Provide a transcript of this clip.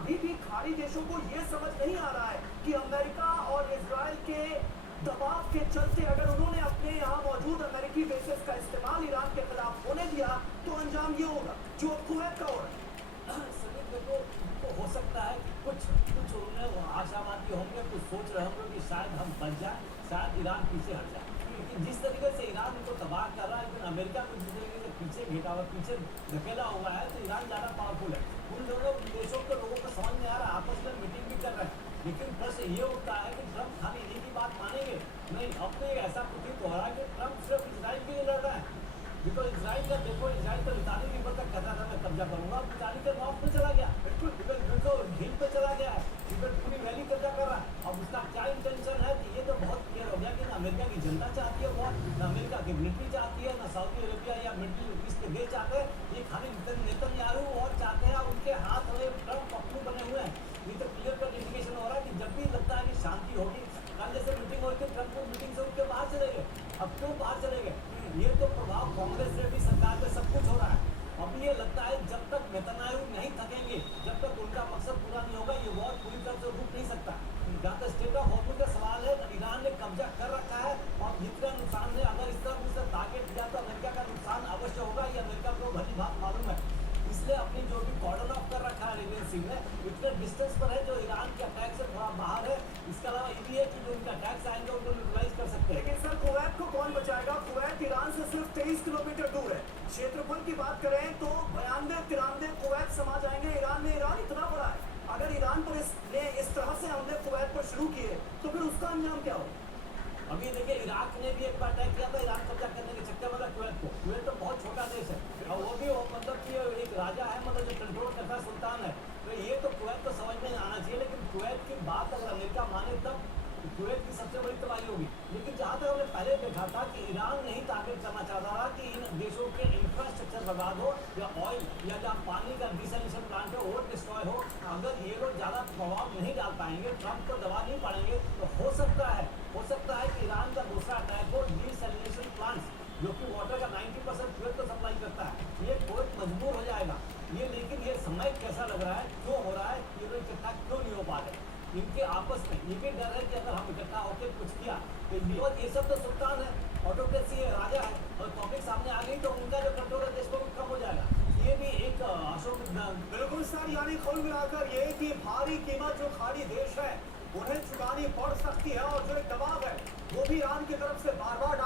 अभी भी खाड़ी देशों को ये समझ नहीं आ रहा है कि अमेरिका और इजराइल के दबाव के चलते अगर उन्होंने अपने यहाँ मौजूद अमेरिकी बेसेस का इस्तेमाल ईरान के खिलाफ होने दिया तो अंजाम ये होगा जो कुवैत का हो रहा है। सभी देखो, तो हो सकता है कि कुछ कुछ उनमें आशावादी होंगे, कुछ सोच रहे होंगे कि शायद हम बच जाए, शायद ईरान पीछे हट जाए। लेकिन जिस तरीके से ईरान उनको तबाह कर रहा है, लेकिन अमेरिका को जिस तरीके से पीछे घेटा हुआ, पीछे धकेला हुआ है, तो ईरान ज़्यादा पावरफुल है। उन दोनों देशों के लोगों को समझ में आ रहा है, आपस में मीटिंग भी कर रहे हैं। लेकिन प्रश्न ये होता है कि ट्रंप खाली इन्हीं की बात मानेंगे? नहीं, अब तो ऐसा प्रतीत हो रहा है कि ट्रंप सिर्फ इजराइल के लिए लड़ रहा है। बिकॉज इजराइल का देखो, इजराइल तो इताली रिवर तक कहता था मैं कब्जा करूंगा, अब इताली के नॉर्थ पे चला गया, बिल्कुल बिकॉज हिल पे चला गया है, बिकॉज पूरी वैली कब्जा कर रहा है। अब उसका क्या इंटेंशन है कि ये तो बहुत क्लियर हो गया कि ना अमेरिका की जनता चाहती है बहुत, ना अमेरिका की मिलिट्री चाहती है, ना सऊदी अरेबिया या मिडिल ईस्ट के देश चाहते हैं। ये खाली नेतन्याहू और चाहते हैं, उनके हाथ में ट्रंप पप्पू बने हुए हैं। ये तो क्लियर कट इंडिकेशन हो रहा है कि जब भी लगता है कि शांति होगी, कल जैसे मीटिंग हो रही थी, ट्रंप को मीटिंग से उनके बाहर चले गए। अब क्यों बाहर चले गए? ये तो प्रभाव कांग्रेस से भी सरकार पे सब कुछ हो रहा है। अब ये लगता है जब तक नेतन्याहू नहीं थकेंगे, जब तक उनका मकसद पूरा नहीं होगा, ये वॉर पूरी तरह से रुक नहीं सकता। जहाँ तक स्टेट ऑफ हॉर्मुज का सवाल है, ईरान ने कब्जा कर रखा है और जितना नुकसान है, अगर इस तरह से टारगेट दिया तो अमेरिका का नुकसान अवश्य होगा, ये अमेरिका को भली बात मालूम है। इसलिए अपनी जो भी कॉर्डन ऑफ कर रखा है अरेबियन सी में, इतने डिस्टेंस पर है जो ईरान के अटैक से थोड़ा बाहर है। इसके अलावा ये भी है कि जो उनका अटैक्स आएंगे उनको न्यूट्रलाइज कर सकते हैं। लेकिन सर कुवैत को कौन बचाएगा? कुवैत ईरान से सिर्फ 23 किलोमीटर दूर है। क्षेत्रफल की बात करें तो 92-93 कुवैत समा जाएंगे ईरान में। ईरान इतना बड़ा है, अगर ईरान पर इस तरह से हमले कुवैत पर शुरू किए तो फिर उसका अंजाम क्या हो? अभी देखिए, इराक ने भी एक बार अटैक किया था ईरान कब्जा करने के चक्कर में कुवैत को। कुवैत तो बहुत छोटा देश है और वो भी मतलब कि एक राजा है, मतलब जो कंट्रोल करता है, सुल्तान है। तो ये तो कुवैत को समझ में आना चाहिए। लेकिन कुवैत की बात अगर अमेरिका माने तब कुवैत की सबसे बड़ी तबाही होगी। लेकिन जहाँ तक हमने पहले देखा था कि ईरान नहीं टारगेट करना चाहता था कि इन देशों के इंफ्रास्ट्रक्चर बर्बाद हो या ऑयल या जहाँ पानी का डिसैलिनेशन प्लांट है वो डिस्ट्रॉय हो। अगर ये लोग ज़्यादा प्रभाव नहीं डाल पाएंगे, ट्रंप को दबा नहीं पाएंगे, तो हो सकता है कि ईरान का दूसरा अटैक हो डिसैलिनेशन प्लांट्स, जो कि वाटर का 90% फ्यूल को सप्लाई करता है। ये बहुत मजबूर हो जाएगा ये। लेकिन ये समय कैसा लग रहा है, क्यों हो रहा है, ये लोग इकट्ठा क्यों नहीं हो पा रहे? इनके आपस में ये भी डर है कि अगर हम इकट्ठा होकर कुछ किया तो ये सब तो सुल्तान है, ऑटोक्रेसी है, राजा है, और पब्लिक सामने आ गई तो उनका जो कंट्रोल है देश को कम हो जाएगा। ये भी एक अशोक। बिल्कुल सर, यानी कुल मिलाकर ये कि भारी कीमत जो खाड़ी देश है उन्हें चुकानी पड़ सकती है और जो एक दबाव है वो भी ईरान की तरफ से बार बार